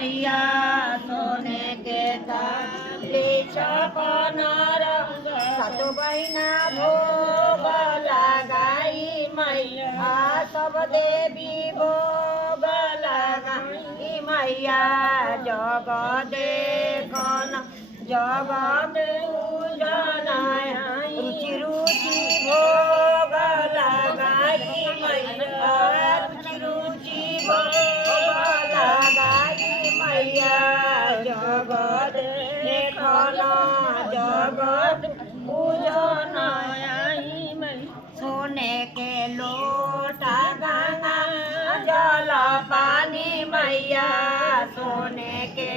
मैया सोने के थाली छपन रंग सातो बहिना भोग लगाई मैया सब देवी भोग लगाई मैया जग देखन जगत पूजन रुचि रुचि भोग लगाई मैया रुचि रुचि भोग लगाई मैया जगत देखन जगत पूजन सोने के लोटा गंगा जल पानी मैया सोने के